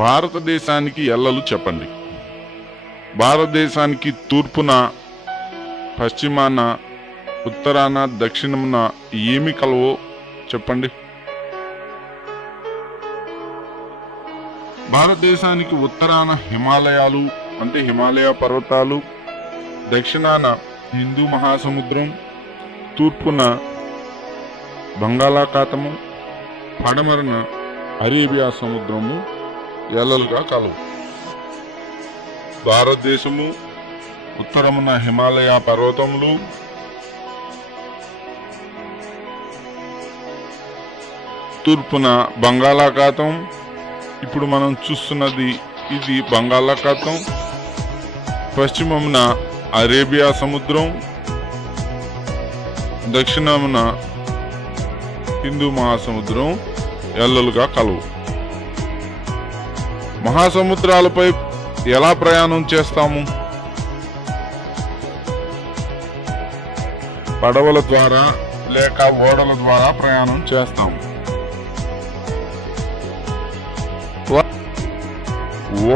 భారతదేశానికి ఎల్లలు చెప్పండి. భారతదేశానికి తూర్పున, పశ్చిమాన, ఉత్తరాన, దక్షిణమున ఏమి కలవో చెప్పండి. భారతదేశానికి ఉత్తరాన హిమాలయాలు అంటే హిమాలయ పర్వతాలు, దక్షిణాన హిందూ మహాసముద్రం, తూర్పున బంగాళాఖాతము, పడమరన అరేబియా సముద్రము ఎల్లలుగా కలవు. భారతదేశము ఉత్తరమున హిమాలయ పర్వతములు, తూర్పున బంగాళాఖాతం. ఇప్పుడు మనం చూస్తున్నది ఇది బంగాళాఖాతం. పశ్చిమమున అరేబియా సముద్రం, దక్షిణమున హిందూ మహాసముద్రం ఎల్లలుగా కలవు. మహాసముద్రాలపై ఎలా ప్రయాణం చేస్తాము? పడవల ద్వారా లేక ఓడల ద్వారా ప్రయాణం చేస్తాము.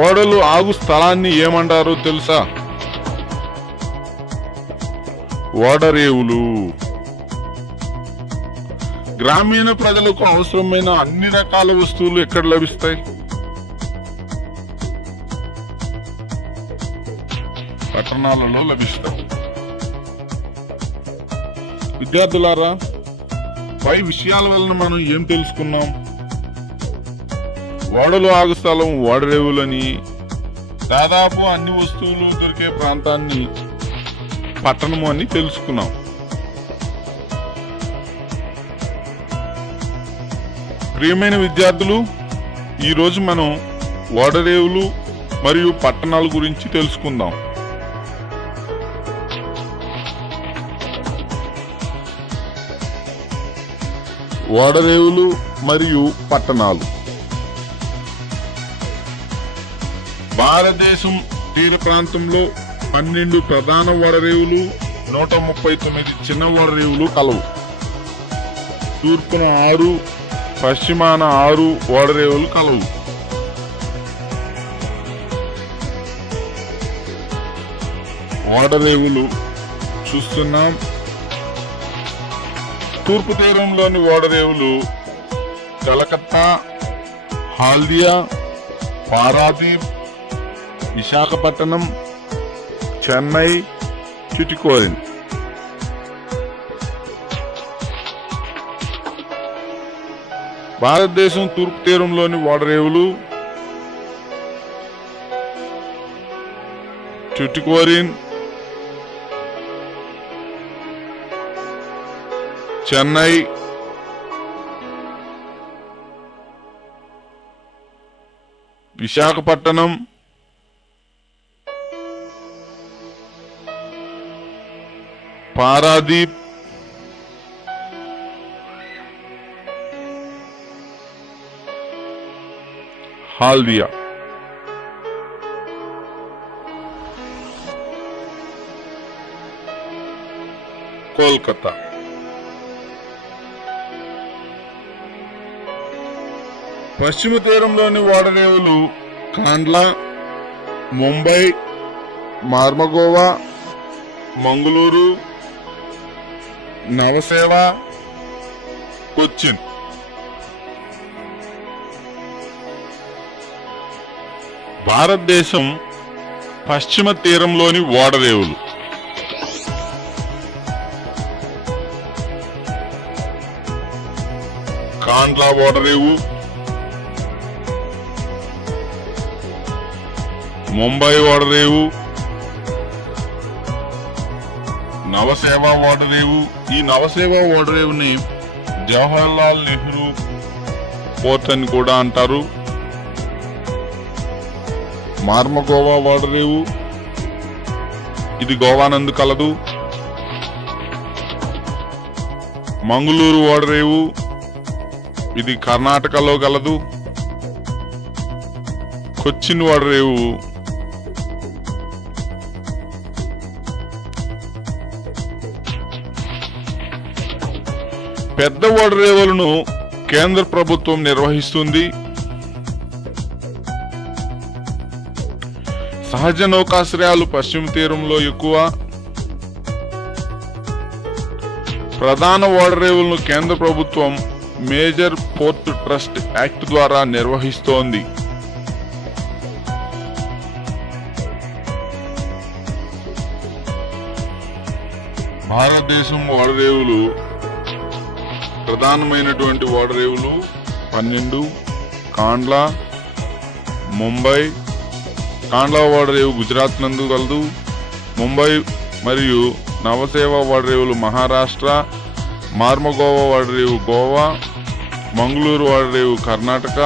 ఓడలు ఆగు స్థలాన్ని ఏమంటారో తెలుసా? ఓడరేవులు. గ్రామీణ ప్రజలకు అవసరమైన అన్ని రకాల వస్తువులు ఎక్కడ లభిస్తాయి? పట్టణాలలో లభిస్తాయి. విద్యార్థులారా, పై విషయాల వలన మనం ఏం తెలుసుకున్నాం? ఓడలు ఆగు స్థలం ఓడరేవులని, దాదాపు అన్ని వస్తువులు దొరికే ప్రాంతాన్ని పట్టణము అని తెలుసుకున్నాం. ప్రియమైన విద్యార్థులు, ఈరోజు మనం ఓడరేవులు మరియు పట్టణాల గురించి తెలుసుకుందాం. ఓడరేవులు మరియు పట్టణాలు. భారతదేశం తీర ప్రాంతంలో 12 ప్రధాన ఓడరేవులు, 139 చిన్న ఓడరేవులు కలవు. తూర్పున 6, పశ్చిమాన 6 ఓడరేవులు కలవు. ఓడరేవులు చూస్తున్నాం. తూర్పు తీరంలోని ఓడరేవులు కలకత్తా, హాల్దియా, పారాదీప్, విశాఖపట్నం, చెన్నై, ట్యుటికోరిన్. భారతదేశం తూర్పు తీరంలోని ఓడరేవులు ట్యుటికోరిన్, చెన్నై, విశాఖపట్నం, పారాదీప్, హాల్దియా. కోల్కతా. పశ్చిమ తీరంలోని ఓడరేవులు కాండ్లా, ముంబై, మార్మగోవా, మంగళూరు, నవసేవ, కొచ్చిన్. భారతదేశం పశ్చిమ తీరంలోని ఓడరేవులు కాండ్లా ఓడరేవు, ముంబై ఓడరేవు, నవసేవ ఓడరేవు. ఈ నవసేవ ఓడరేవుని జవహర్లాల్ నెహ్రూ పోర్ట్ అని కూడా అంటారు. మార్మగోవా ఓడరేవు, ఇది గోవానందు కలదు. మంగళూరు ఓడరేవు, ఇది కర్ణాటకలో కలదు. కొచ్చిన్ ఓడరేవు పెద్ద ఓడరేవులను కేంద్ర ప్రభుత్వం నిర్వహిస్తుంది. సహజ నౌకాశ్రయాలు పశ్చిమ తీరంలో ఎక్కువ. ప్రధాన ఓడరేవులను కేంద్ర ప్రభుత్వం మేజర్ పోర్ట్ ట్రస్ట్ యాక్ట్ ద్వారా నిర్వహిస్తోంది. భారతదేశం ఓడరేవులు ప్రధానమైనటువంటి ఓడరేవులు 12. కాండ్లా, ముంబై. కాండ్లా ఓడరేవు గుజరాత్ నందు కలదు. ముంబై మరియు నవసేవ ఓడరేవులు మహారాష్ట్ర. మార్మగోవా ఓడరేవు గోవా. మంగళూరు ఓడరేవు కర్ణాటక.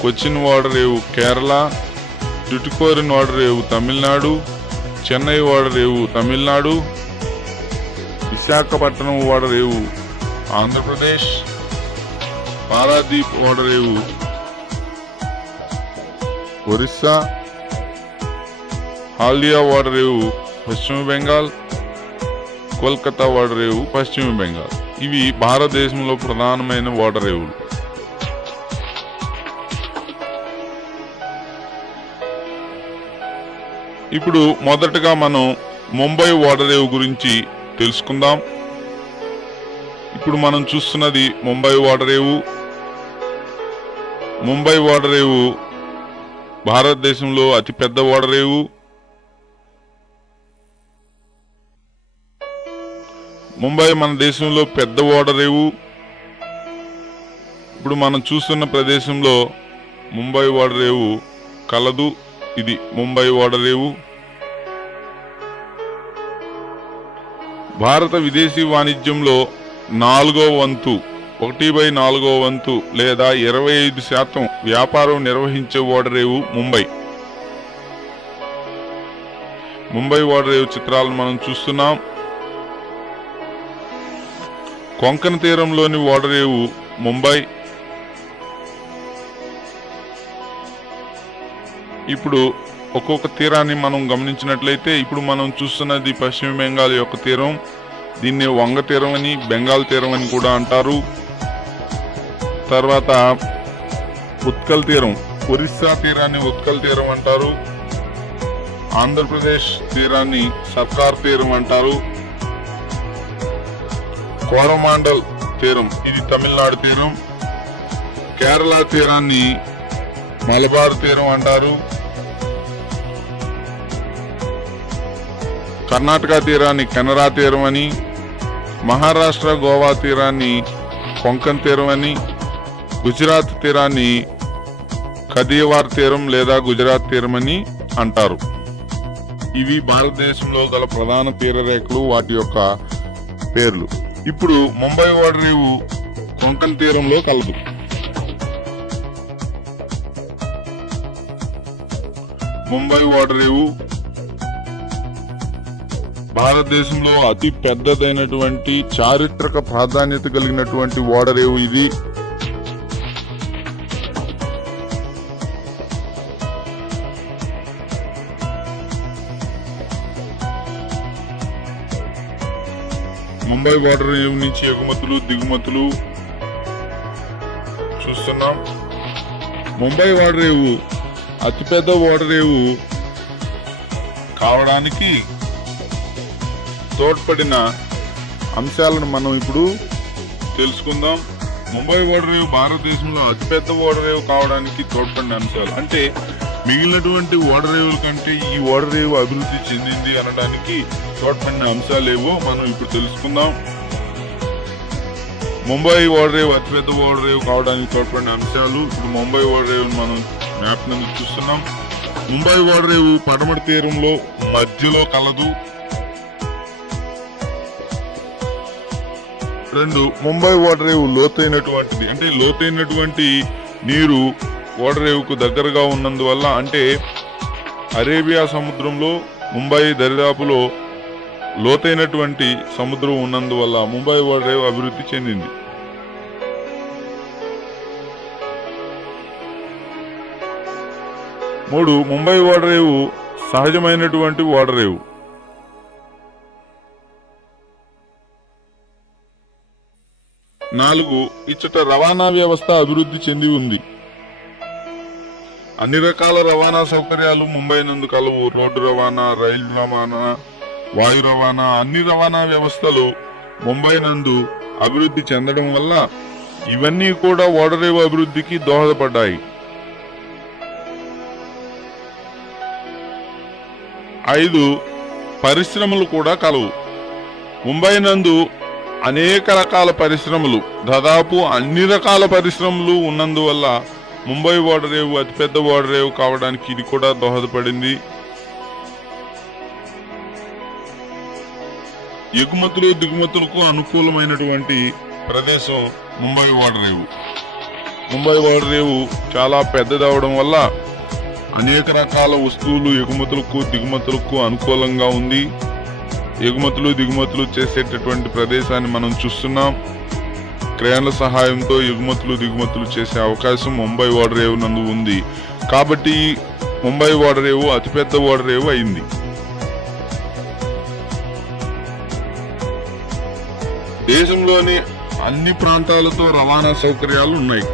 కొచ్చిన్ ఓడరేవు కేరళ. టుటికోరిన్ ఓడరేవు తమిళనాడు. చెన్నై ఓడరేవు తమిళనాడు. విశాఖపట్నం ఓడరేవు ఆంధ్రప్రదేశ్. పారాదీప్ ఓడరేవు ఒరిస్సా. హాల్దియా ఓడరేవు పశ్చిమ బెంగాల్. కోల్కతా ఓడరేవు పశ్చిమ బెంగాల్. ఇవి భారతదేశంలో ప్రధానమైన ఓడరేవులు. ఇప్పుడు మొదటగా మనం ముంబై ఓడరేవు గురించి తెలుసుకుందాం. ఇప్పుడు మనం చూస్తున్నది ముంబై ఓడరేవు. ముంబై ఓడరేవు భారతదేశంలో అతిపెద్ద ఓడరేవు. ముంబై మన దేశంలో పెద్ద ఓడరేవు. ఇప్పుడు మనం చూస్తున్న ప్రదేశంలో ముంబై ఓడరేవు కలదు. ఇది ముంబై ఓడరేవు. భారత విదేశీ వాణిజ్యంలో 4వ వంతు 1/4వ వంతు లేదా 25% వ్యాపారం నిర్వహించే ఓడరేవు ముంబై. ముంబై ఓడరేవు చిత్రాలను మనం చూస్తున్నాం. కొంకణ తీరంలోని ఓడరేవు ముంబై. ఇప్పుడు ఒక్కొక్క తీరాన్ని మనం గమనించినట్లయితే ఇప్పుడు మనం చూస్తున్నది పశ్చిమ బెంగాల్ యొక్క తీరం. దీన్ని వంగ తీరం అని, బెంగాల్ తీరం అని కూడా అంటారు. తర్వాత ఉత్కల్ తీరం, ఒరిస్సా తీరాన్ని ఉత్కల్ తీరం అంటారు. ఆంధ్రప్రదేశ్ తీరాన్ని సర్కార్ తీరం అంటారు. కోరమాండల్ తీరం ఇది తమిళనాడు తీరం. కేరళ తీరాన్ని మలబార్ తీరం అంటారు. కర్ణాటక తీరాన్ని కెనరా తీరం అని, మహారాష్ట్ర గోవా తీరాన్ని కొంకణ్ తీరం అని, గుజరాత్ తీరాన్ని కదియవార్ తీరం లేదా గుజరాత్ తీరం అని అంటారు. ఇవి భారతదేశంలో గల ప్రధాన తీరరేఖలు, వాటి యొక్క పేర్లు. ఇప్పుడు ముంబై ఓడరేవు కొంకణ్ తీరంలో కలదు. ముంబై ఓడరేవు భారతదేశంలో అతి పెద్దదైనటువంటి చారిత్రక ప్రాధాన్యత కలిగినటువంటి ఓడరేవు ఇది. ముంబై ఓడరేవు నుంచి ఎగుమతులు దిగుమతులు చూస్తున్నాం. ముంబై ఓడరేవు అతిపెద్ద ఓడరేవు కావడానికి తోడ్పడిన అంశాలను మనం ఇప్పుడు తెలుసుకుందాం. ముంబై ఓడరేవు భారతదేశంలో అతిపెద్ద ఓడరేవు కావడానికి తోడ్పడిన అంశాలు అంటే మిగిలినటువంటి ఓడరేవుల కంటే ఈ ఓడరేవు అభివృద్ధి చెందింది అనడానికి తోడ్పడిన అంశాలేవో మనం ఇప్పుడు తెలుసుకుందాం. ముంబై ఓడరేవు అతిపెద్ద ఓడరేవు కావడానికి తోడ్పడిన అంశాలు. ఇప్పుడు ముంబై ఓడరేవును మనం మ్యాప్ నందు చూస్తున్నాం. ముంబై ఓడరేవు పడమటి తీరంలో మధ్యలో కలదు. 2 ముంబై ఓడరేవు లోతైనటువంటిది. అంటే లోతైనటువంటి నీరు ఓడరేవుకు దగ్గరగా ఉన్నందువల్ల, అంటే అరేబియా సముద్రంలో ముంబై దరిదాపులో లోతైనటువంటి సముద్రం ఉన్నందువల్ల ముంబై ఓడరేవు అభివృద్ధి చెందింది. 3 ముంబై ఓడరేవు సహజమైనటువంటి ఓడరేవు. 4 ఇచ్చట రవాణా వ్యవస్థ అభివృద్ధి చెంది ఉంది. అన్ని రకాల రవాణా సౌకర్యాలు ముంబై నందు కలవు. రోడ్డు రవాణా, రైలు రవాణా, వాయు రవాణా, అన్ని రవాణా వ్యవస్థలు ముంబై నందు అభివృద్ధి చెందడం వల్ల ఇవన్నీ కూడా ఓడరేవు అభివృద్ధికి దోహదపడ్డాయి. 5 పరిశ్రమలు కూడా కలవు. ముంబై నందు అనేక రకాల పరిశ్రమలు, దాదాపు అన్ని రకాల పరిశ్రమలు ఉన్నందువల్ల ముంబై ఓడరేవు అతిపెద్ద ఓడరేవు కావడానికి ఇది కూడా దోహదపడింది. ఎగుమతులు దిగుమతులకు అనుకూలమైనటువంటి ప్రదేశం ముంబై ఓడరేవు. ముంబై ఓడరేవు చాలా పెద్దదవడం వల్ల అనేక రకాల వస్తువులు ఎగుమతులకు దిగుమతులకు అనుకూలంగా ఉంది. ఎగుమతులు దిగుమతులు చేసేటటువంటి ప్రదేశాన్ని మనం చూస్తున్నాం. క్రేన్ల సహాయంతో ఎగుమతులు దిగుమతులు చేసే అవకాశం ముంబై ఓడరేవు నందు ఉంది. కాబట్టి ముంబై ఓడరేవు అతిపెద్ద ఓడరేవు అయింది. దేశంలోని అన్ని ప్రాంతాలతో రవాణా సౌకర్యాలు ఉన్నాయి.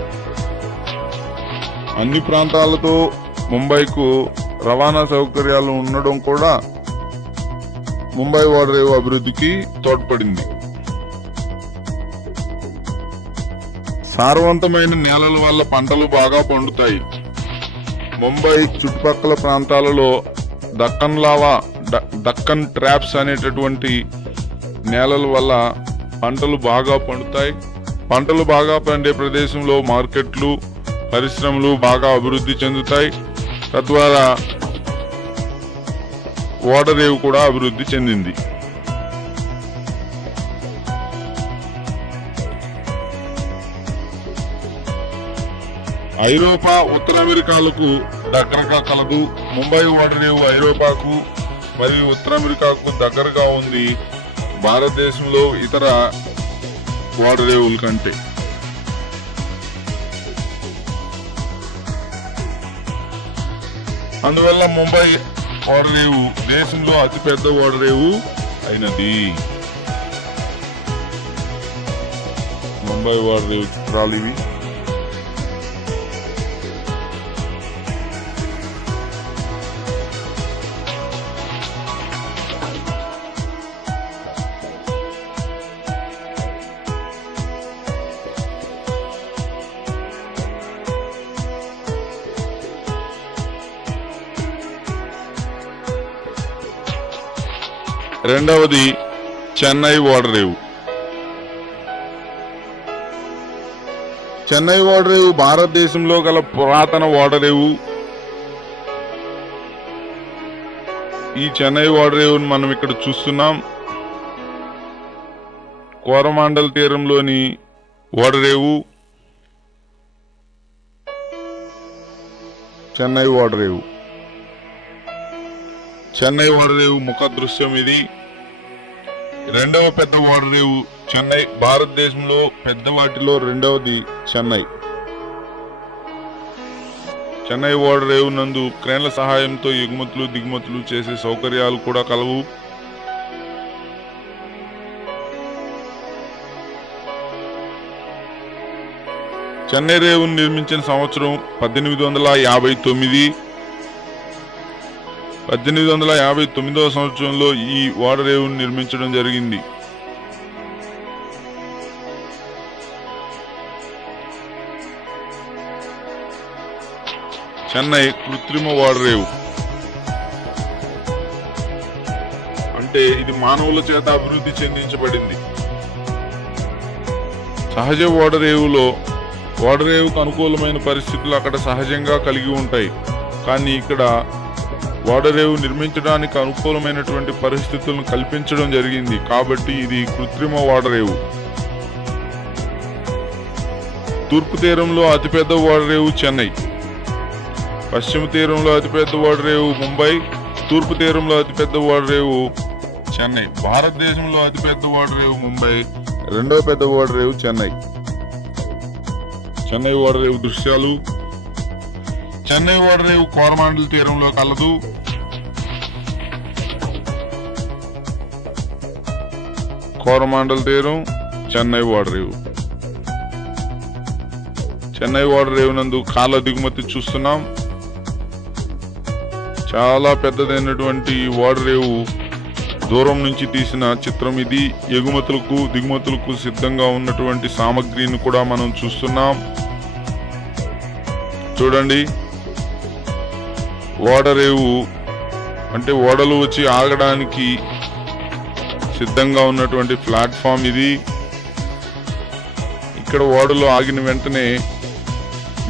అన్ని ప్రాంతాలతో ముంబైకు రవాణా సౌకర్యాలు ఉండడం కూడా ముంబై ఓడరేవు అభివృద్ధికి తోడ్పడింది. సారవంతమైన నేలల వల్ల పంటలు బాగా పండుతాయి. ముంబై చుట్టుపక్కల ప్రాంతాలలో దక్కన్ ట్రాప్స్ అనేటటువంటి నేలల వల్ల పంటలు బాగా పండుతాయి. పంటలు బాగా పండే ప్రదేశంలో మార్కెట్లు, పరిశ్రమలు బాగా అభివృద్ధి చెందుతాయి. తద్వారా ఓడరేవు కూడా అభివృద్ధి చెందింది. ఐరోపా, ఉత్తర అమెరికాలకు దగ్గరగా కలదు. ముంబై ఓడరేవు ఐరోపాకు మరియు ఉత్తర అమెరికాకు దగ్గరగా ఉంది భారతదేశంలో ఇతర ఓడరేవుల కంటే. అందువల్ల ముంబై ఓడరేవు దేశంలో అతిపెద్ద ఓడరేవు అయినది. ముంబై ఓడరేవు చిత్రాలు ఇవి. రెండవది చెన్నై ఓడరేవు. చెన్నై ఓడరేవు భారతదేశంలో గల పురాతన ఓడరేవు. ఈ చెన్నై ఓడరేవును మనం ఇక్కడ చూస్తున్నాం. కోరమాండల్ తీరంలోని ఓడరేవు చెన్నై ఓడరేవు. చెన్నై ఓడరేవు ముఖ దృశ్యం ఇది. రెండవ పెద్ద ఓడరేవు చెన్నై. భారతదేశంలో పెద్ద వాటిలో రెండవది చెన్నై. చెన్నై ఓడరేవు నందు క్రేన్ల సహాయంతో ఎగుమతులు దిగుమతులు చేసే సౌకర్యాలు కూడా కలవు. చెన్నై రేవును నిర్మించిన సంవత్సరం 1859. 1859వ సంవత్సరంలో ఈ ఓడరేవును నిర్మించడం జరిగింది. చెన్నై కృత్రిమ ఓడరేవు అంటే ఇది మానవుల చేత అభివృద్ధి చెందించబడింది. సహజ ఓడరేవుకు అనుకూలమైన పరిస్థితులు అక్కడ సహజంగా కలిగి ఉంటాయి. కానీ ఇక్కడ ఓడరేవు నిర్మించడానికి అనుకూలమైనటువంటి పరిస్థితులను కల్పించడం జరిగింది. కాబట్టి ఇది కృత్రిమ ఓడరేవు. తూర్పు తీరంలో అతిపెద్ద ఓడరేవు చెన్నై. పశ్చిమ తీరంలో అతిపెద్ద ఓడరేవు ముంబై. తూర్పు తీరంలో అతిపెద్ద ఓడరేవు చెన్నై. భారతదేశంలో అతిపెద్ద ఓడరేవు ముంబై. రెండవ పెద్ద ఓడరేవు చెన్నై. చెన్నై ఓడరేవు దృశ్యాలు. చెన్నై ఓడరేవు కోరమాండల్ తీరంలో కలదు. కోరమాండల్ తీరం చెన్నై ఓడరేవు. చెన్నై ఓడరేవు నందు కాళ్ళ దిగుమతి చూస్తున్నాం. చాలా పెద్దదైనటువంటి ఓడరేవు దూరం నుంచి తీసిన చిత్రం ఇది. ఎగుమతులకు దిగుమతులకు సిద్ధంగా ఉన్నటువంటి సామగ్రిని కూడా మనం చూస్తున్నాం. చూడండి, ఓడరేవు అంటే ఓడలు వచ్చి ఆగడానికి సిద్ధంగా ఉన్నటువంటి ప్లాట్ఫామ్ ఇది. ఇక్కడ ఓడలు ఆగిన వెంటనే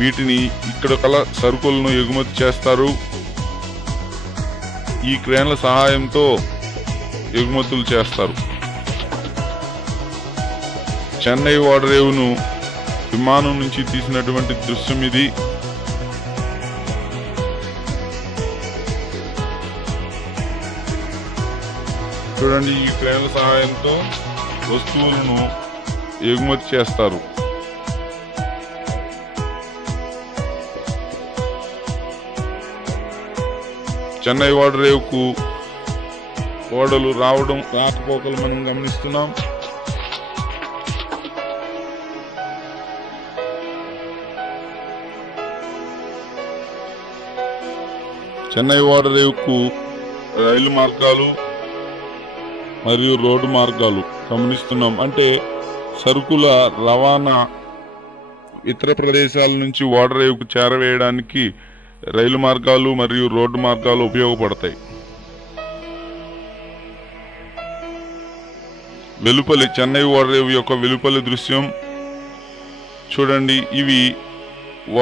వీటిని ఇక్కడ కల సరుకులను ఎగుమతి చేస్తారు. ఈ క్రేన్ల సహాయంతో ఎగుమతులు చేస్తారు. చెన్నై ఓడరేవును విమానం నుంచి తీసినటువంటి దృశ్యం ఇది. చూడండి, ఈ క్రేన్ల సహాయంతో వస్తువులను ఎగుమతి చేస్తారు. చెన్నై ఓడరేవుకు ఓడలు రావడం రాకపోకలు మనం గమనిస్తున్నాం. చెన్నై ఓడరేవుకు రైలు మార్గాలు మరియు రోడ్డు మార్గాలు గమనిస్తున్నాం. అంటే సరుకుల రవాణా ఇతర ప్రదేశాల నుంచి ఓడరేవుకు చేరవేయడానికి రైలు మార్గాలు మరియు రోడ్డు మార్గాలు ఉపయోగపడతాయి. వెలుపలి చెన్నై ఓడరేవు యొక్క వెలుపలి దృశ్యం చూడండి. ఇవి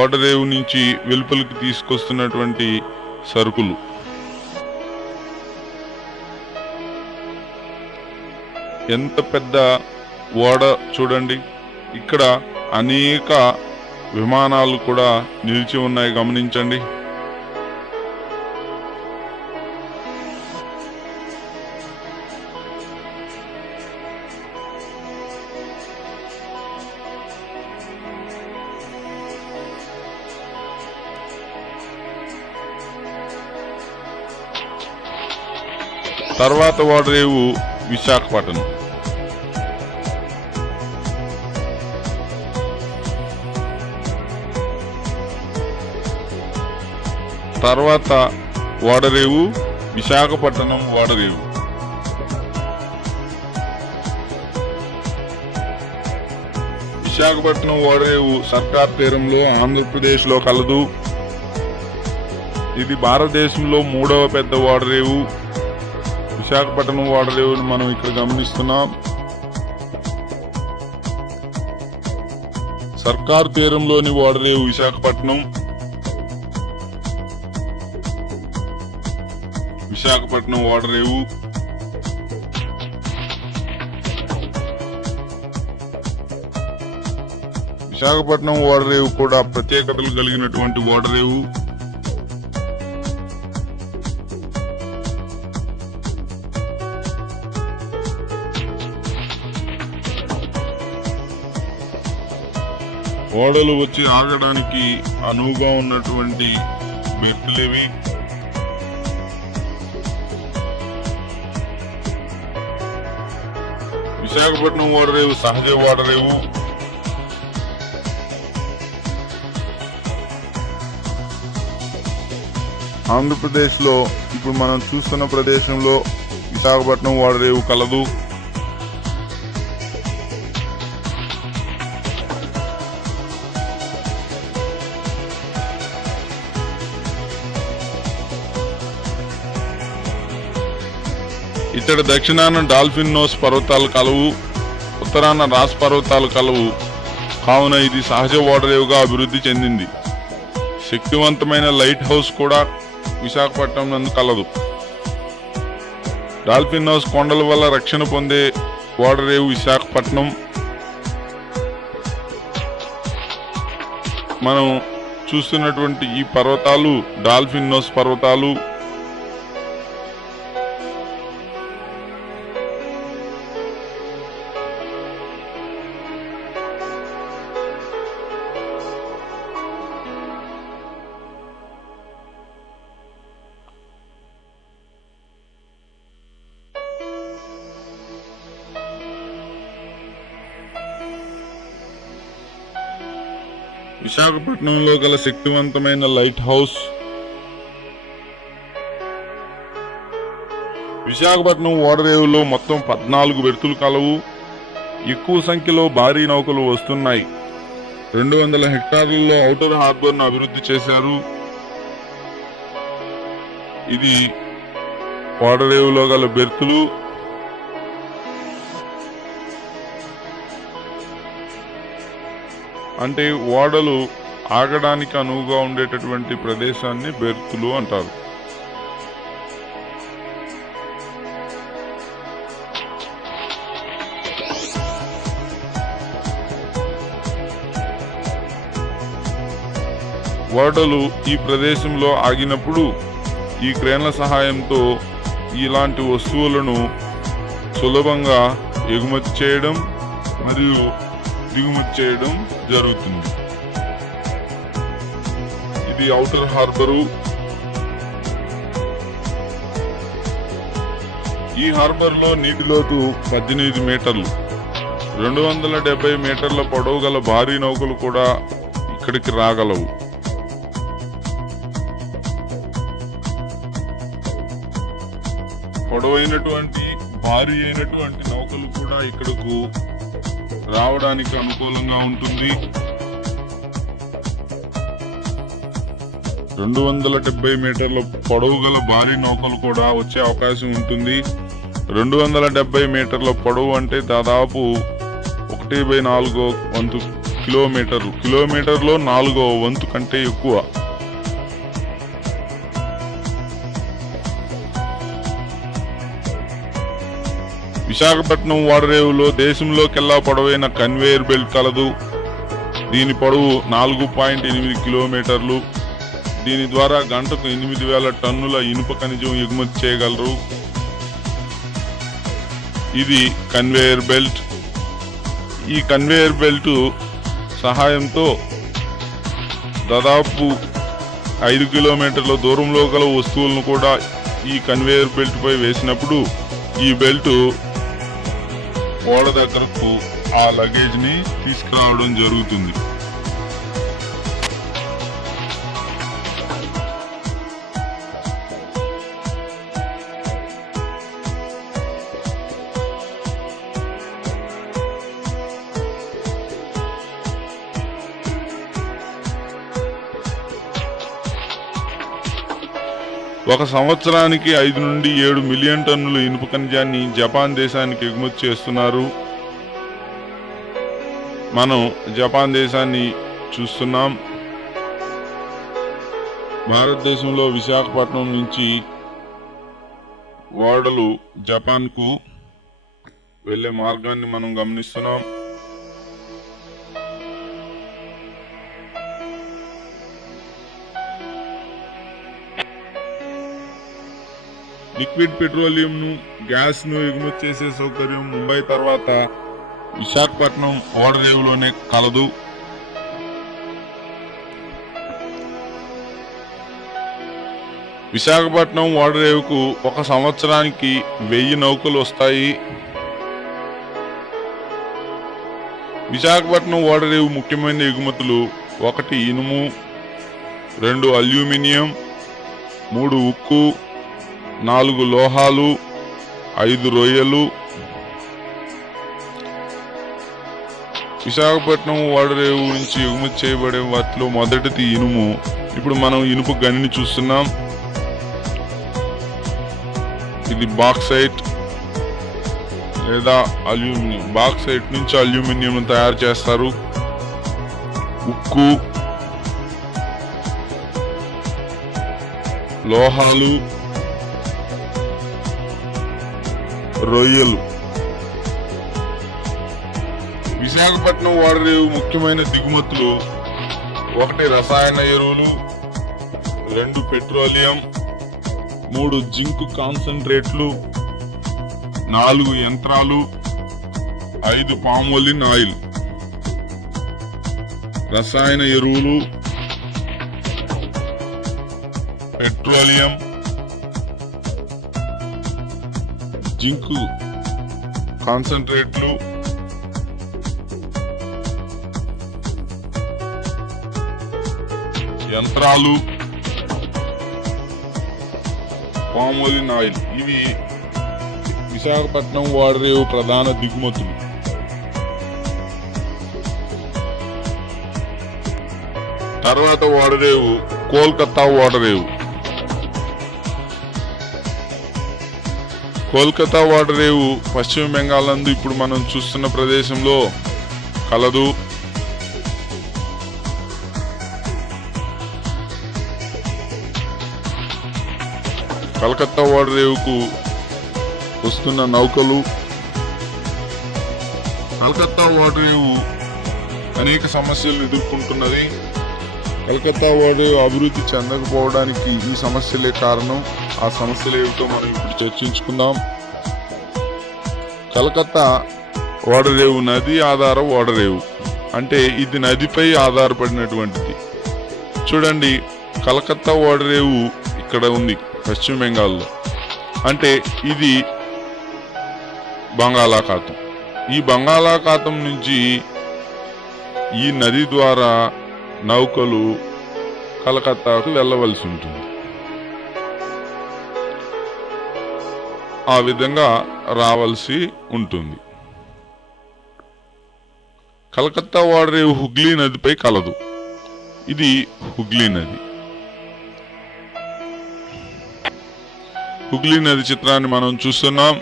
ఓడరేవు నుంచి వెలుపలికి తీసుకొస్తున్నటువంటి సరుకులు. ఎంత పెద్ద ఓడ చూడండి. ఇక్కడ అనేక విమానాలు కూడా నిలిచి ఉన్నాయి, గమనించండి. తర్వాత ఓడరేవు విశాఖపట్నం. తర్వాత ఓడరేవు విశాఖపట్నం ఓడరేవు. విశాఖపట్నం ఓడరేవు సర్కార్ తీరంలో ఆంధ్రప్రదేశ్లో కలదు. ఇది భారతదేశంలో 3వ పెద్ద ఓడరేవు. విశాఖపట్నం ఓడరేవును మనం ఇక్కడ గమనిస్తున్నాం. సర్కార్ తీరంలోని ఓడరేవు విశాఖపట్నం. విశాఖపట్నం ఓడరేవు విశాఖపట్నం ఓడరేవు కూడా ప్రత్యేకతలు కలిగినటువంటి ఓడరేవు. ఓడలు వచ్చి ఆగడానికి అనువుగా ఉన్నటువంటి బెర్తులేవి. విశాఖపట్నం ఓడరేవు సహజ ఓడరేవు. ఆంధ్రప్రదేశ్లో ఇప్పుడు మనం చూస్తున్న ప్రదేశంలో విశాఖపట్నం ఓడరేవు కలదు. ఇతడి దక్షిణాన డాల్ఫిన్ నోస్ పర్వతాలు కలవు, ఉత్తరాన రాస్ పర్వతాలు కలవు. కావున ఇది సహజ ఓడరేవుగా అభివృద్ధి చెందింది. శక్తివంతమైన లైట్ హౌస్ కూడా విశాఖపట్నం నందు కలదు. డాల్ఫిన్ హౌస్ కొండల వల్ల రక్షణ పొందే ఓడరేవు విశాఖపట్నం. మనం చూస్తున్నటువంటి ఈ పర్వతాలు డాల్ఫిన్ నోస్ పర్వతాలు. విశాఖపట్నంలో గల శక్తివంతమైన లైట్ హౌస్ విశాఖపట్నం ఓడరేవులో మొత్తం 14 బెర్తులు కలవు. ఎక్కువ సంఖ్యలో భారీ నౌకలు వస్తున్నాయి. 200 హెక్టార్లలో ఔటర్ హార్బర్ ను అభివృద్ధి చేశారు. ఇది ఓడరేవులో గల బెర్తులు. అంటే ఓడలు ఆగడానికి అనువుగా ఉండేటటువంటి ప్రదేశాన్ని బెర్తులు అంటారు. ఓడలు ఈ ప్రదేశంలో ఆగినప్పుడు ఈ క్రేన్ల సహాయంతో ఇలాంటి వస్తువులను సులభంగా ఎగుమతి చేయడం మరియు దిగుమతి చేయడం జరుగుతుంది. ఇది ఔటర్ హార్బరు. ఈ హార్బర్ లో నీటి లోతు 18 మీటర్లు. 270 మీటర్ల పొడవు గల భారీ నౌకలు కూడా ఇక్కడికి రాగలవు. పొడవైనటువంటి భారీ అయినటువంటి నౌకలు కూడా ఇక్కడకు రావడానికి అనుకూలంగా ఉంటుంది. 270 మీటర్ల పొడవు గల భారీ నౌకలు కూడా వచ్చే అవకాశం ఉంటుంది. 270 మీటర్ల పొడవు అంటే దాదాపు 1/4 వంతు కిలోమీటర్లు. కిలోమీటర్లో 4వ వంతు కంటే ఎక్కువ. విశాఖపట్నం ఓడరేవులో దేశంలోకెల్లా పొడవైన కన్వేయర్ బెల్ట్ కలదు. దీని పొడవు 4.8 కిలోమీటర్లు. దీని ద్వారా గంటకు 8,000 టన్నుల ఇనుప ఖనిజం ఎగుమతి చేయగలరు. ఇది కన్వేయర్ బెల్ట్. ఈ కన్వేయర్ బెల్ట్ సహాయంతో దాదాపు 5 కిలోమీటర్ల దూరంలో గల వస్తువులను కూడా ఈ కన్వేయర్ బెల్ట్ పై వేసినప్పుడు ఈ బెల్ట్ ఓడ దగ్గరకు ఆ లగేజ్ ని తీసుకురావడం జరుగుతుంది. ఒక సంవత్సరానికి 5 నుండి 7 మిలియన్ టన్నుల ఇనుప ఖనిజాన్ని జపాన్ దేశానికి ఎగుమతి చేస్తున్నారు. మనం జపాన్ దేశాన్ని చూస్తున్నాం. భారతదేశంలో విశాఖపట్నం నుంచి ఓడలు జపాన్కు వెళ్ళే మార్గాన్ని మనం గమనిస్తున్నాం. లిక్విడ్ పెట్రోలియం ను, గ్యాస్ ను ఎగుమతి చేసే సౌకర్యం ముంబై తర్వాత విశాఖపట్నం ఓడరేవులోనే కలదు. విశాఖపట్నం ఓడరేవుకు ఒక సంవత్సరానికి 1000 నౌకలు వస్తాయి. విశాఖపట్నం ఓడరేవు ముఖ్యమైన ఎగుమతులు 1 ఇనుము, 2 అల్యూమినియం, 3 ఉక్కు, 4 లోహాలు, 5 రొయ్యలు. విశాఖపట్నం ఓడరేవు నుంచి ఎగుమతి చేయబడే వాటిలో మొదటిది ఇనుము. ఇప్పుడు మనం ఇనుప గనిని చూస్తున్నాం. ఇది బాక్సైట్ లేదా అల్యూమినియం. బాక్సైట్ నుంచి అల్యూమినియం తయారు చేస్తారు. ఉక్కు, లోహాలు, రొయ్యలు. విశాఖపట్నం ఓడరేవు ముఖ్యమైన దిగుమతులు 1 రసాయన ఎరువులు, 2 పెట్రోలియం, 3 జింక్ కాన్సంట్రేట్లు, 4 యంత్రాలు, 5 పామోలిన్ ఆయిల్. రసాయన ఎరువులు, పెట్రోలియం, జింక్ కాన్సంట్రేట్లు, యంత్రాలు, పామోలిన్ ఆయిల్. ఇవి విశాఖపట్నం ఓడరేవు ప్రధాన దిగుమతులు. తర్వాత ఓడరేవు కోల్కతా ఓడరేవు. కోల్కతా ఓడరేవు పశ్చిమ బెంగాల్ నందు ఇప్పుడు మనం చూస్తున్న ప్రదేశంలో కలదు. కలకత్తా ఓడరేవుకు వస్తున్న నౌకలు. కలకత్తా ఓడరేవు అనేక సమస్యలు ఎదుర్కొంటున్నది. కలకత్తా ఓడరేవు అభివృద్ధి చెందకపోవడానికి ఈ సమస్యలే కారణం. ఆ సమస్యలు ఏమిటో మనం ఇప్పుడు చర్చించుకుందాం. కలకత్తా ఓడరేవు నది ఆధార ఓడరేవు, అంటే ఇది నదిపై ఆధారపడినటువంటిది. చూడండి, కలకత్తా ఓడరేవు ఇక్కడ ఉంది పశ్చిమ బెంగాల్లో. అంటే ఇది బంగాళాఖాతం. ఈ బంగాళాఖాతం నుంచి ఈ నది ద్వారా నౌకలు కలకత్తాకు వెళ్ళవలసి ఉంటుంది. ఆ విధంగా రావాల్సి ఉంటుంది. కలకత్తా ఓడరేవు హుగ్లీ నదిపై కలదు. ఇది హుగ్లీ నది. హుగ్లీ నది చిత్రాన్ని మనం చూస్తున్నాం.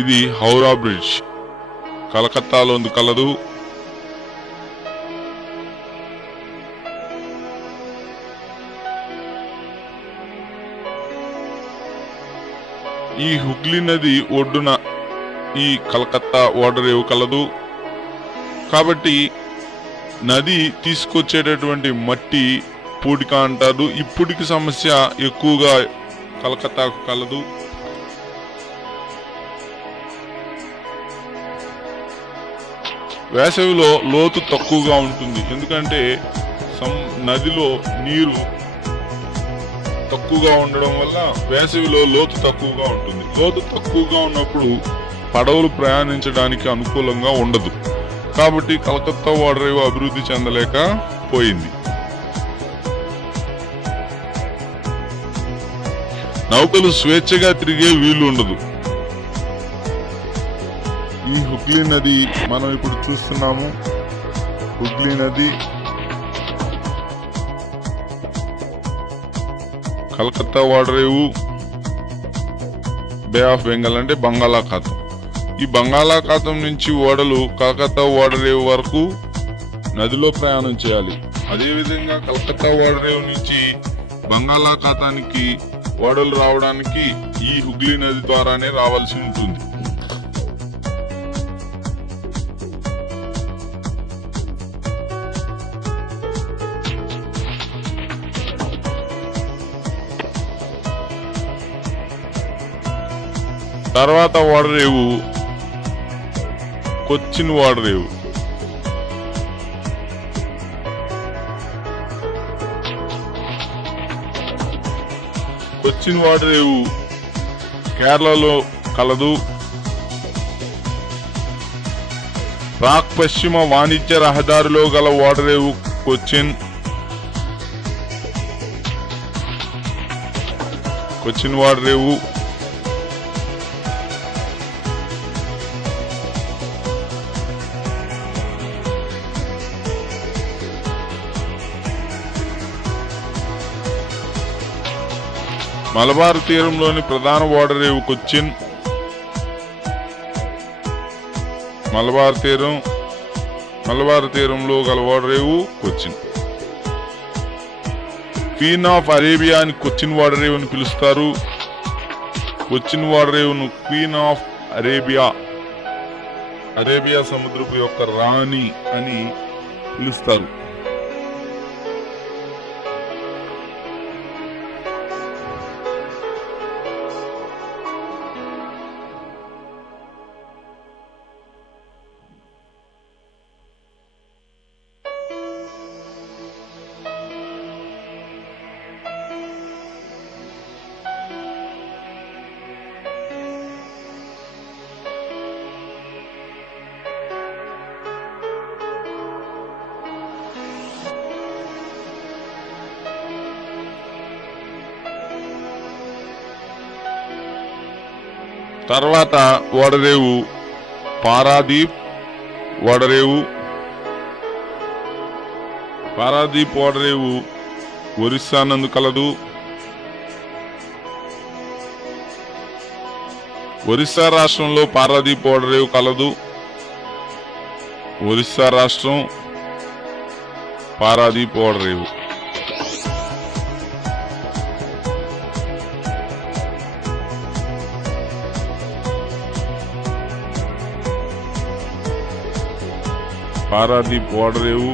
ఇది హౌరా బ్రిడ్జ్, కలకత్తాలో కలదు. ఈ హుగ్లీ నది ఒడ్డున ఈ కలకత్తా ఓడరేవు కలదు. కాబట్టి నది తీసుకొచ్చేటటువంటి మట్టి పూడిక అంటారు. ఈ పూడిక సమస్య ఎక్కువగా కలకత్తాకు కలదు. వేసవిలో లోతు తక్కువగా ఉంటుంది. ఎందుకంటే నదిలో నీరు తక్కువగా ఉండడం వల్ల వేసవిలో లోతు తక్కువగా ఉంటుంది. లోతు తక్కువగా ఉన్నప్పుడు పడవలు ప్రయాణించడానికి అనుకూలంగా ఉండదు. కాబట్టి కలకత్తా ఓడరేవు అభివృద్ధి చెందలేకపోయింది. నౌకలు స్వేచ్ఛగా తిరిగే వీలు ఉండదు. ఈ హుగ్లీ నది మనం ఇప్పుడు చూస్తున్నాము. హుగ్లీ నది కలకత్తా ఓడరేవు బే ఆఫ్ బెంగాల్ అంటే బంగాళాఖాతం. ఈ బంగాళాఖాతం నుంచి ఓడలు కలకత్తా ఓడరేవు వరకు నదిలో ప్రయాణం చేయాలి. అదేవిధంగా కలకత్తా ఓడరేవు నుంచి బంగాళాఖాతానికి ఓడలు రావడానికి ఈ హుగ్లీ నది ద్వారానే రావాల్సి ఉంటుంది. తర్వాత ఓడరేవు కొచ్చిన్ ఓడరేవు. కొచ్చిన్ ఓడరేవు కేరళలో కలదు. పాక్ పశ్చిమ వాణిజ్య రహదారిలో గల ఓడరేవు కొచ్చిన్ ఓడరేవు. మలబార్ తీరంలోని ప్రధాన ఓడరేవు కొచ్చిన్. మలబార్ తీరంలో గల ఓడరేవు కొచ్చిన్. క్వీన్ ఆఫ్ అరేబియా అని కొచ్చిన్ ఓడరేవు అని పిలుస్తారు. కొచ్చిన్ ఓడరేవును క్వీన్ ఆఫ్ అరేబియా సముద్రపు యొక్క రాణి అని పిలుస్తారు. తర్వాత ఓడరేవు పారాదీప్ ఓడరేవు. పారాదీప్ ఓడరేవు ఒరిస్సా నందు కలదు. ఒరిస్సా రాష్ట్రంలో పారాదీప్ ఓడరేవు కలదు. ఒరిస్సా రాష్ట్రం పారాదీప్ ఓడరేవు. పారాదీప్ ఓడరేవు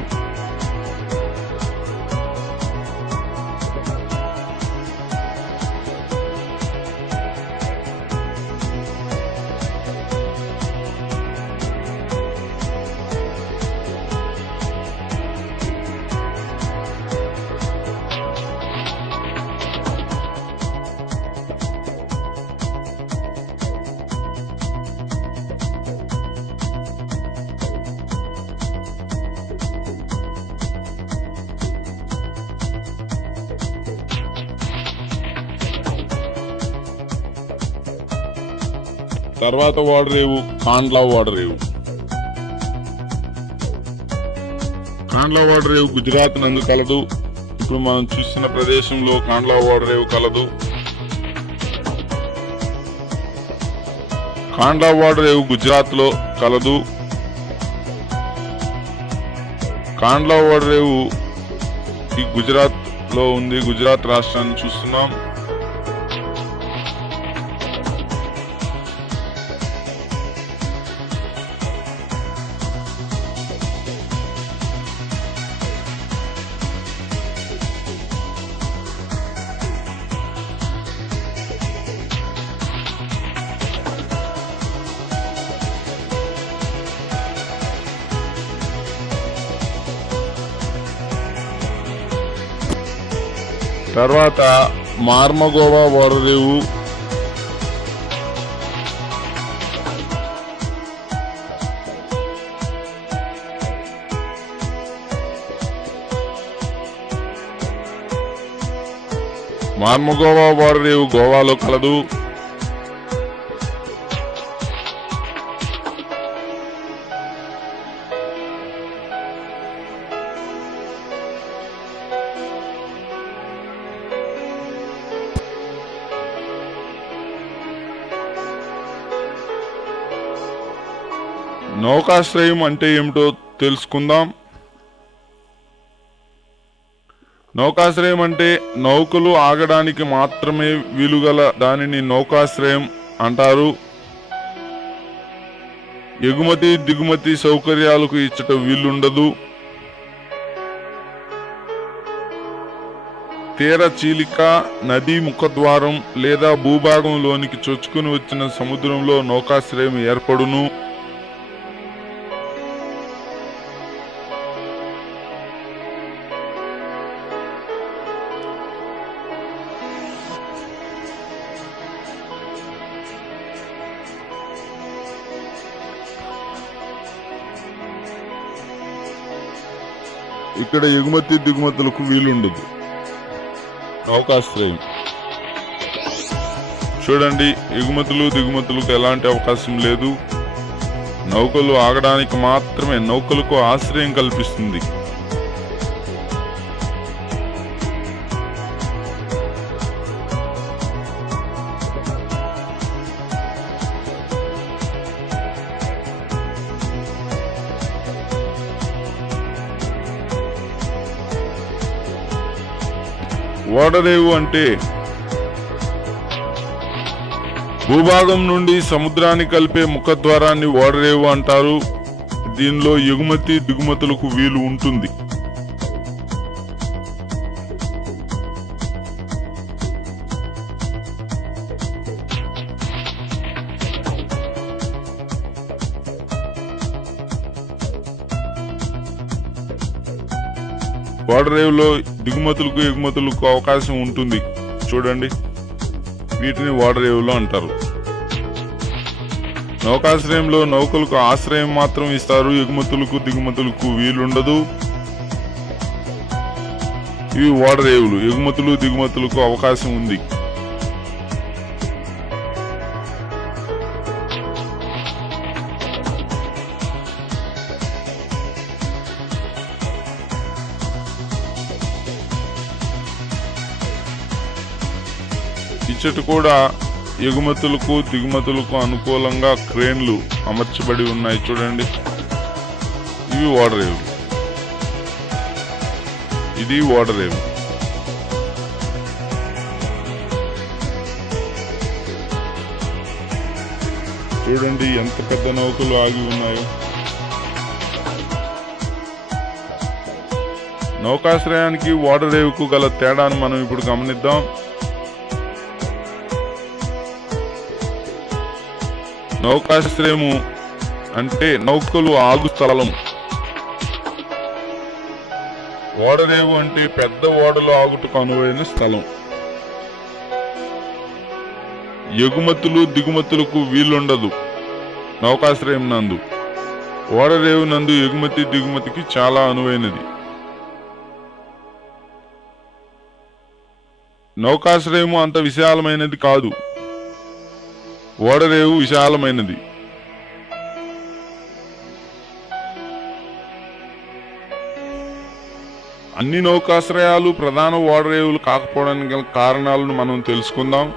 తర్వాత ఓడరేవు కాండ్లా ఓడరేవు. కాండ్లా ఓడరేవు గుజరాత్ నందు కలదు. ఇప్పుడు మనం చూసిన ప్రదేశంలో కాండ్లా ఓడరేవు కలదు. కాండ్లా ఓడరేవు గుజరాత్ లో కలదు. కాండ్లా ఓడరేవు ఈ గుజరాత్ లో ఉంది. గుజరాత్ రాష్ట్రాన్ని చూస్తున్నాం. తర్వాత మార్మగోవా ఓడరేవు. మార్మగోవా ఓడరేవు గోవాలో కలదు. నౌకాశ్రయం అంటే ఏమిటో తెలుసుకుందాం. నౌకాశ్రయం అంటే నౌకలు ఆగడానికి మాత్రమే వీలుగల దానిని నౌకాశ్రయం అంటారు. ఎగుమతి దిగుమతి సౌకర్యాలకు ఇచ్చట వీలుండదు. తీర చీలిక, నదీ ముఖద్వారం లేదా భూభాగంలోనికి చొచ్చుకుని వచ్చిన సముద్రంలో నౌకాశ్రయం ఏర్పడును. ఇక్కడ ఎగుమతి దిగుమతులకు వీలుండదు. నౌకాశ్రయం చూడండి, ఎగుమతులు దిగుమతులకు ఎలాంటి అవకాశం లేదు. నౌకలు ఆగడానికి మాత్రమే నౌకలకు ఆశ్రయం కల్పిస్తుంది. ఓడరేవు అంటే భూభాగం నుండి సముద్రాన్ని కలిపే ముఖద్వారాన్ని ఓడరేవు అంటారు. దీనిలో ఎగుమతి దిగుమతులకు వీలు ఉంటుంది. ఓడరేవులో దిగుమతులకు ఎగుమతులకు అవకాశం ఉంటుంది. చూడండి, వీటిని ఓడరేవులు అంటారు. నౌకాశ్రయంలో నౌకలకు ఆశ్రయం మాత్రం ఇస్తారు. ఎగుమతులకు దిగుమతులకు వీలుండదు. ఇవి ఓడరేవులు. ఎగుమతులు దిగుమతులకు అవకాశం ఉంది. ఇచ్చట కూడా ఎగుమతులకు దిగుమతులకు అనుకూలంగా క్రేన్లు అమర్చబడి ఉన్నాయి చూడండి. ఇవి ఓడరేవులు, ఇది ఓడరేవు. చూడండి ఎంత పెద్ద నౌకలు ఆగి ఉన్నాయో. నౌకాశ్రయానికి ఓడరేవుకు గల తేడాను మనం ఇప్పుడు గమనిద్దాం. నౌకాశ్రయము అంటే నౌకలు ఆగు స్థలం. ఓడరేవు అంటే పెద్ద ఓడలు ఆగుటకు అనువైన స్థలం. ఎగుమతులు దిగుమతులకు వీలుండదు నౌకాశ్రయం నందు. ఓడరేవు నందు ఎగుమతి దిగుమతికి చాలా అనువైనది. నౌకాశ్రయము అంత విశాలమైనది కాదు, ఓడరేవు విశాలమైనది. అన్ని నౌకాశ్రయాలు ప్రధాన ఓడరేవులు కాకపోవడానికి గల కారణాలను మనం తెలుసుకుందాం.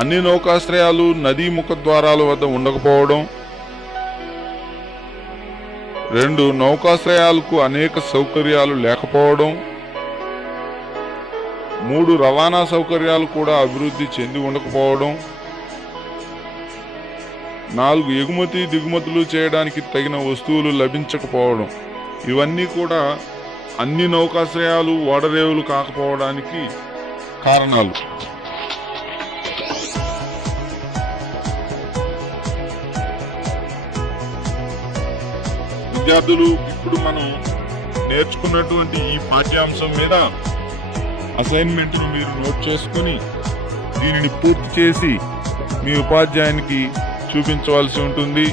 అన్ని నౌకాశ్రయాలు నదీ ముఖద్వారాల వద్ద ఉండకపోవడం. 2 నౌకాశ్రయాలకు అనేక సౌకర్యాలు లేకపోవడం. 3 రవాణా సౌకర్యాలు కూడా అభివృద్ధి చెంది ఉండకపోవడం. 4 ఎగుమతి దిగుమతులు చేయడానికి తగిన వస్తువులు లభించకపోవడం. ఇవన్నీ కూడా అన్ని నౌకాశ్రయాలు ఓడరేవులు కాకపోవడానికి కారణాలు. విద్యార్థులు, ఇప్పుడు మనం నేర్చుకున్నటువంటి ఈ పాఠ్యాంశం మీద అసైన్మెంట్ను మీరు నోట్ చేసుకుని దీనిని పూర్తి చేసి మీ ఉపాధ్యాయునికి చూపించవలసి ఉంటుంది.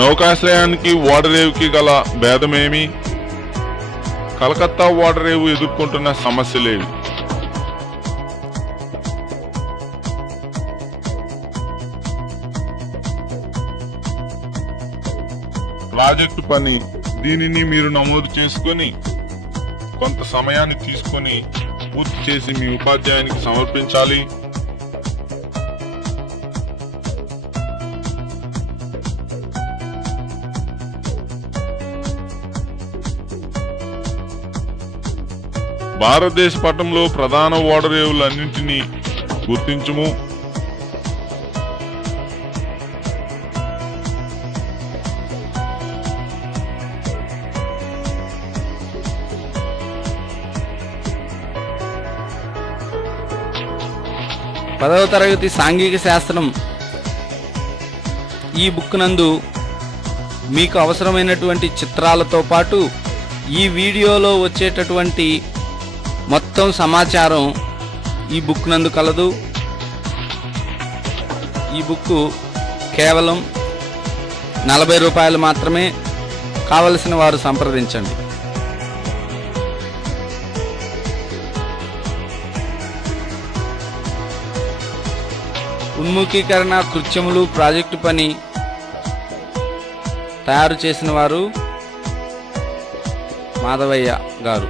నౌకాశ్రయానికి ఓడరేవుకి గల భేదమేమి? కలకత్తా ఓడరేవు ఎదుర్కొంటున్న సమస్యలేవి? ప్రాజెక్టు పని, దీనిని మీరు నమోదు చేసుకొని కొంత సమయాన్ని తీసుకొని పూర్తి చేసి మీ ఉపాధ్యాయునికి సమర్పించాలి. భారతదేశ పటంలో ప్రధాన ఓడరేవులన్నింటినీ గుర్తించుము. పదవ తరగతి సాంఘిక శాస్త్రం ఈ బుక్ నందు మీకు అవసరమైనటువంటి చిత్రాలతో పాటు ఈ వీడియోలో వచ్చేటటువంటి మొత్తం సమాచారం ఈ బుక్ నందు కలదు. ఈ బుక్ కేవలం 40 రూపాయలు మాత్రమే. కావలసిన వారు సంప్రదించండి. ఉన్ముఖీకరణ కృత్యములు ప్రాజెక్టు పని తయారు చేసిన వారు మాధవయ్య గారు.